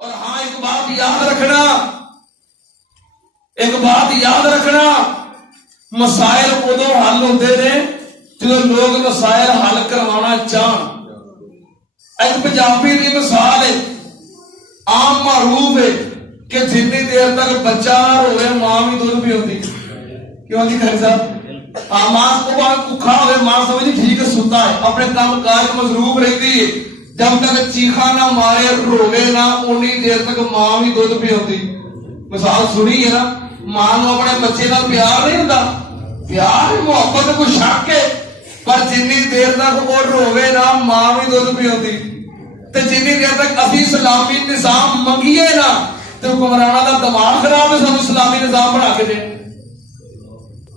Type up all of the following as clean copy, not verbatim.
और हाँ एक बात याद रखना, एक बात याद रखना, मसाइल उदों हल होते ने जो लोग मसाइल हल करवाना चाहन। एक पंजाबी की मिसाल है, आम मारूफ है कि जितनी देर तक बच्चा होवे मां भी दूध पियोती। क्यों जी खैर साहब? मां को बाद भुखा हो मां समझी ठीक है सुता है, अपने काम काज मसरूफ रहती है। जब तक चीखा ना मारे रोवे ना उन्नी देर तक मां भी दूध पियोती। मिसाल सुनी है ना, मां को अपने बच्चे का प्यार नहीं होता, प्यार मोहब्बत को शक है, पर जिन्नी देर तक वो रोवे ना मां भी दूध पियोती। तो जिन्नी देर तक अभी इस्लामी निजाम मंगीए ना तो हुक्मराना का दिमाग खराब है, सानू इस्लामी निजाम बना के दे।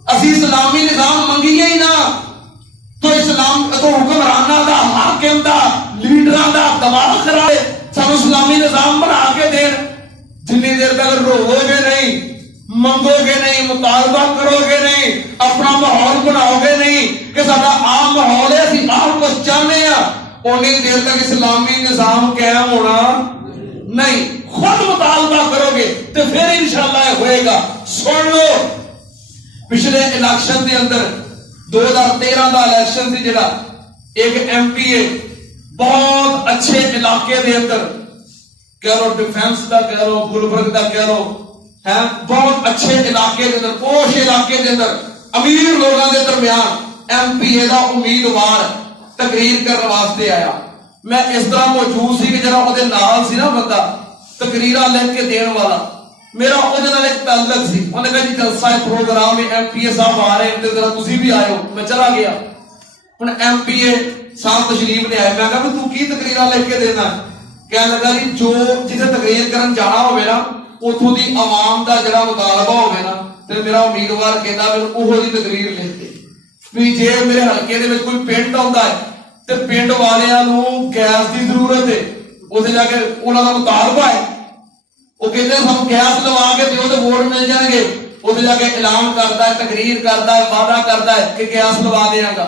असी इस्लामी निजाम मंगीए ही ना तो इस्लाम तो हुक्मराना का हाकिम का लीडर का दिमाग खराब है, सानू इस्लामी निजाम बना के दे। जिन्नी देर तक रोवोगे नहीं, मंगोगे नहीं, मुतालबा करोगे नहीं, अपना माहौल बनाओगे नहीं कि साडा आम माहौल है असीं आप कुछ चाहते हैं, उन्नी देर तक इस्लामी निजाम कायम होना नहीं। खुद मुतालबा करोगे तो फिर इंशाअल्लाह होएगा। सुन लो, पिछले इलेक्शन के अंदर 2013 का इलेक्शन से जिहड़ा एक MPA बहुत अच्छे इलाके के अंदर कह लो, डिफेंस का कह लो, गुलबर्ग का कह लो, है बहुत अच्छे इलाके के अंदर, पोश इलाके के अंदर, अमीर लोगों के दरमियान MPA का उम्मीदवार तकरीर करने वास्ते आया। मैं इस तरह मौजूद सी कि जरा ਉਹਦੇ ਨਾਲ ਸੀ ना बंदा तकरीरा लिख के देने वाला, मेरा ਉਹਦੇ ਨਾਲ एक ताल्लुक सी। ਉਹਨੇ कहा जी जलसा है प्रोग्राम में MPA साहब आ रहे हैं तो जरा तुसी भी आयो। मैं चला गया, ਹੁਣ MPA साहब तशरीफ ले आए। मैं कहा तू की तकरीरा लिख के देना? कहने लगा जी जो जिसे तकरीर करन जाना होवे ना उथों दी आवाम दा जरा मुतालबा होवे ना ते मेरा उम्मीदवार कहता मैं ओहो दी तकरीर लिख दे भी जे मेरे हल्के दे विच कोई पिंड आउंदा है ते पिंड वालियां नूं गैस दी जरूरत है, उसे जाके उन्हां दा मुतालबा है, वो कहते हम गैस लवा के दिओ ते वोट मिल जाएंगे। उसे जाके ऐलान करता है, तकरीर करता है, वादा करता है कि गैस लवा देंगा।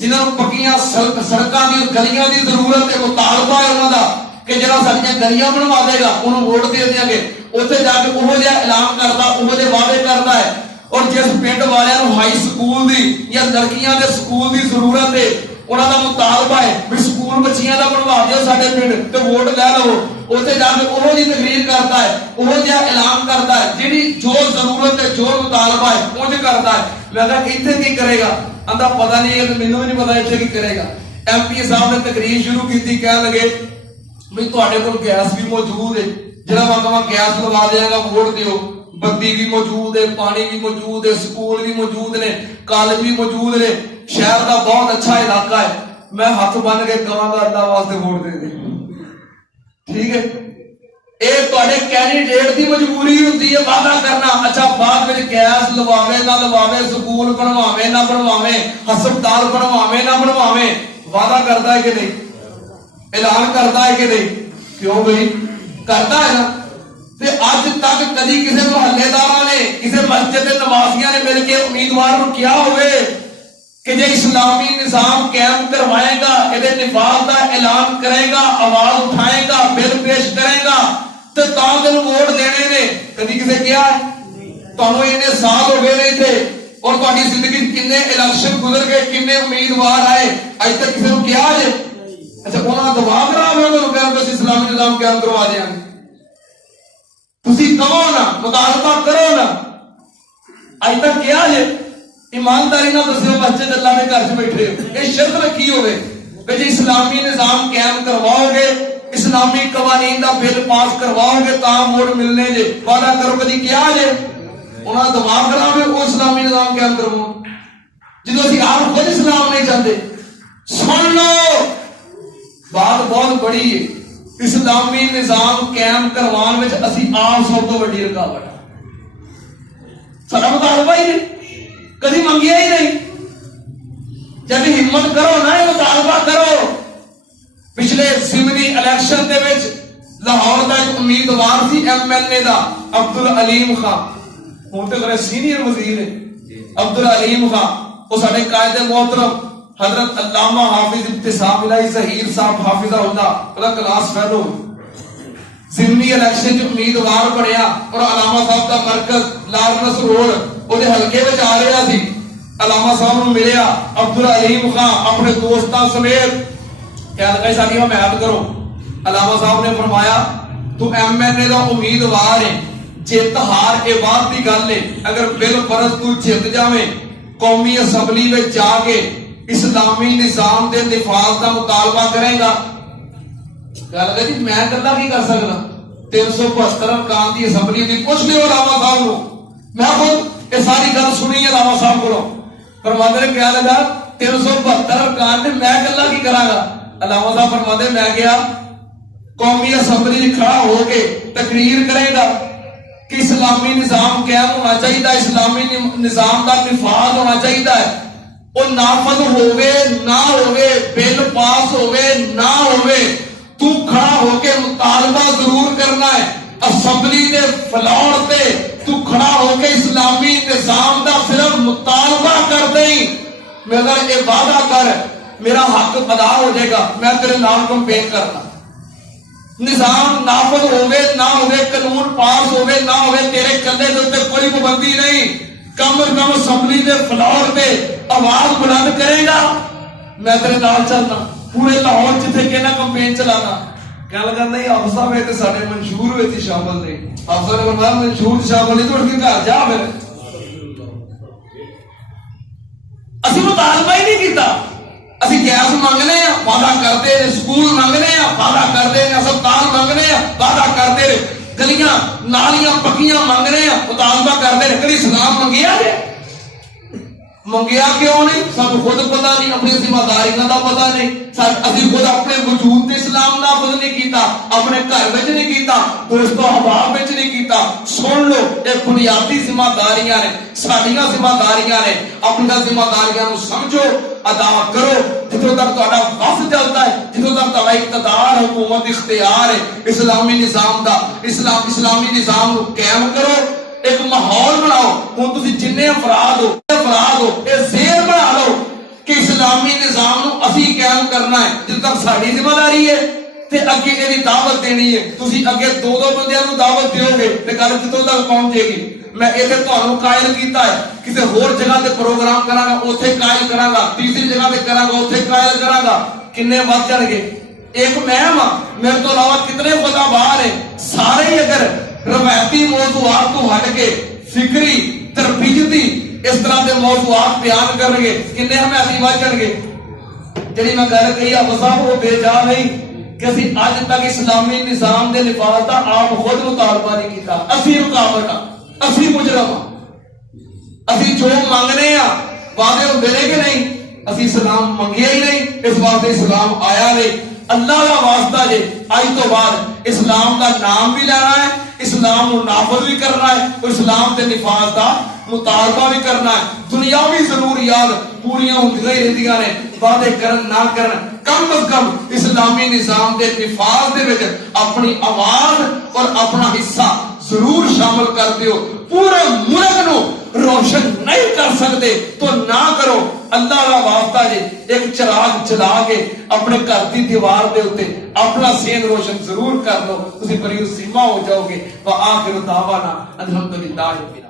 जिन्होंने पक्कियां सड़कों की गलियां की जरूरत है, मुतालबा है उन्होंने कि जरा साडियां गलियां बनवा देगा उन्होंने वोट दे देंगे। उत्थे जाके उहो जिहा ऐलान करता, उहो जिहे वादे करता है। और जिस पिंड वालियां नूं हाई स्कूल दी या लड़कियां दे स्कूल दी जरूरत है, उन्हां दा मुतालबा है भी स्कूल बच्चियां दा बनवा दिओ साडे पिंड ते वोट लै लो। उत्थे जाके उहो जी तकरीर करता है, उहो जिहा ऐलान करता है, जिहड़ी जो जरूरत है जो मुतालबा है उंज करता है। मैं कहा इत्थे की करेगा? आंदा पता नहीं है, मैनूं भी नहीं पता इत्थे की करेगा। MPA साहब ने तकरीर शुरू की, कह लगे भी तुहाडे कोल गैस भी मौजूद है, जिहड़ा मैं कहां गैस लगा देंगा वोट दिओ, बत्ती भी मौजूद है, पानी भी मौजूद है, स्कूल भी मौजूद ने, कॉलेज भी मौजूद ने, शहर का बहुत अच्छा इलाका है। मैं हाथ बन के कहांगा अल्लाह वास्ते वोट दे दे। ठीक है, ये तुहाडे कैंडिडेट की मजबूरी होती है वादा करना। अच्छा बाद में गैस लवावे ना लवावे, स्कूल बनवावे ना बनवावे, हस्पताल बनवावे ना बनवावे, वादा करता है कि नहीं? ऐलान करता है कि नहीं? क्यों भाई करता है ना। ते अज तक कदी किसी मुहल्लेदार ने, किसी मस्जिद के नवासिया ने मिलकर उम्मीदवार को किया होवे कि जे इस्लामी निजाम कायम करवाएगा, ये निफाज का ऐलान करेगा, आवाज उठाएगा, बिल पेश करेगा तो तेन वोट देने ने? कभी किसी किया है? तुहानू इन्ने साल हो गए नहीं थे और तुहाडी जिंदगी किन्ने इलेक्शन गुजर गए, किन्ने उम्मीदवार आए, अज तक किसी को किया है? अच्छा उन्होंने दबाव खराब है, उन्होंने कहा कि इस्लामी निजाम कायम करवा देंगे। तुसी कहो ना, मुतालबा करो ना, अज तक किया है? ईमानदारी ना दस्यो मस्जिद अल्लाह के घर च बैठे हो, ये शर्त रखी होवे कि जे इस्लामी निजाम कायम करवाओगे, इस्लामी कवानीन का बिल पास करवाओगे तो वोट मिलने जे, वादा करो कभी किया जे? उन्होंने दिमाग खराब है, वो इस्लामी निजाम कायम करवाओ जो असीं आप खुद इस्लाम नहीं चाहते। सुन लो, बात बहुत बड़ी है। इस्लामी निजाम कायम करवाने में असीं आप सब तो बड़ी रुकावट साडा मुतालबा ही नहीं, कभी मंगिया ही नहीं। जब हिम्मत करो ना, ये मुतालबा करो। पिछले जिमनी इलेक्शन दे विच लाहौर का एक उम्मीदवार सी MLA का अब्दुल अलीम खान, हुण ते मेरे सीनियर वजीर है अब्दुल अलीम खान, वो साडे कायदे मोहतरम हजरत अल्लामा हाफिज इब्तिसाम इलाही ज़हीर साहब हाफिज़हुल्लाह, उसका क्लास फेलो जिमनी इलेक्शन च उम्मीदवार बनया और अलामा साहब का मरकज लारनस रोड ਉਹਦੇ हल्के में आ रहा सी। अलामा साहब ਨੂੰ मिलिया अब्दुल अलीम खान अपने दोस्तों समेत क्या लगा साडी हमायत करो। अलामा साहब ने फरमाया तू MNA का उम्मीदवार है, जित हार ये बात की गल है, अगर बिल फरज तू जित जावे कौमी असैम्बली में जाके इस्लामी निजाम के निफाज का मुतालबा करेगा। गल जी मैं कला की कर सकता 372 अरकान की असैम्बली की पुछ लियो अलामा साहब को। मैं खुद ये सारी गल सुनी अलामा साहब को फरमाते ने क्या लगा 372 अरकान ने मैं कला की करांगा। अलामा साहब फरमाते मैं गया कौमी असैम्बली खड़ा होके तकरीर करेगा कि इस्लामी निजाम कायम होना चाहिए, इस्लामी निजाम का निफाज होना चाहिए, वो नाफज होवे ना होवे, बिल पास होवे ना होवे, तू खड़ा होके मुतालबा जरूर करना है। असैम्बली के फ्लोर पे तू खड़ा होके इस्लामी निजाम का सिर्फ मुतालबा कर दे, मेरा ये वादा कर मेरा हक अदा हो जाएगा, मैं तेरे नाम कंपेन करना। निजाम नाफज होवे ना होवे, कानून पास होवे ना होवे, तेरे कंधे के उत्ते कोई पाबंदी नहीं। कम से कम असैम्बली के फ्लोर पे आवाज बुलंद करेगा, मैं तेरे नाल चलना, पूरे लाहौर जिथे कहना कंपेन चलाना। क्या लगा नहीं अफसर में तो साडे मंशूर में शामिल नहीं, अफसर ने फरमाया मंशूर शामिल नहीं तो उनके घर जा, फिर असि मुतालबा ही नहीं किया। असि गैस मंगने वादा करते हैं, स्कूल मंगने वादा करते हैं, अस्पताल मंगने वादा करते हैं, गलियां नालियां पक्कियां मंगने मुतालबा करते हैं, कभी इस्लाम मंगिया है? मंगिया क्यों नहीं? सानू खुद पता नहीं, अपनी जिम्मेदारियों का पता नहीं, असि खुद अपने वजूद ते इस्लाम नाफज नहीं किया, अपने घर में नहीं किया, दोस्तों अहबाब में नहीं किया। सुन लो ये बुनियादी जिम्मेदारियां ने, साडियां जिम्मेदारियां ने, अपनी जिम्मेदारियां को समझो, अदा करो। जितों तक तुहाडा वस चलता है, जितों तक तुहाडा इख्तियार हुकूमत इख्तियार है, इस्लामी निजाम का इस्लामी निजाम को कायम करो, एक माहौल बनाओ। हुण तुसीं जिन्ने अफराद हो ये ज़ेहन बना लो कि इस्लामी निजाम नूं असीं कायम करना है, जिद्द तक साडी जिम्मेदारी है ते अगे इहदी दावत देनी है। तुसीं अगे दो बंदियां नूं दावत दिओगे ते गल कितों तक पहुंचेगी। मैं इत्थे तुहानूं कायल कीता है, किसी होर जगह ते प्रोग्राम करांगा उत्थे कायल करांगा, तीसरी जगह ते करांगा उत्थे कायल करांगा, किन्ने वध जाणगे? एक मैं हां, मेरे तो अलावा कितने खुदा बाहर है, सारे ही अगर रवायती मौजूआत तो हट के फिक्री तरबीयती इस तरह के मौजूआत बयान करनगे, किन्ने हमें वध जाणगे? जिहड़ी मैं गल कही अब्बा साहब वो बेजा नहीं कि असीं अज तक इस्लामी निजाम के निफाज का आप खुद मुतालबा नहीं किया। असीं रुकावट आ, असीं मुजरम आ, असीं जो मंगने आ वादे होंदे ने कि नहीं, असीं इस्लाम मंगिया ही नहीं, इस वास्ते इस्लाम आया नहीं। अल्लाह का वास्ता जे अज तो बाद इस्लाम का नाम भी लेना है, इस्लाम को नाफज भी करना है, और इस्लाम के निफाज का मुतालबा भी करना है। दुनियावी जरूरियात पूरियां होंदियां ही रहंदियां ने, वादे करन ना करन, कम अज कम इस्लामी निजाम के निफाज दे विच अपनी आवाज और अपना हिस्सा जरूर शामिल कर दियो। पूरे मुल्क नूं रोशन नहीं कर सकते तो ना करो। अल्लाह का वास्ता जे एक चिराग जला के अपने घर की दीवार के उत्ते अपना सेन रोशन जरूर कर लो, तुसीं बड़ी सीमा हो जाओगे। व आखिर दावाना अल्हम्दुलिल्लाह।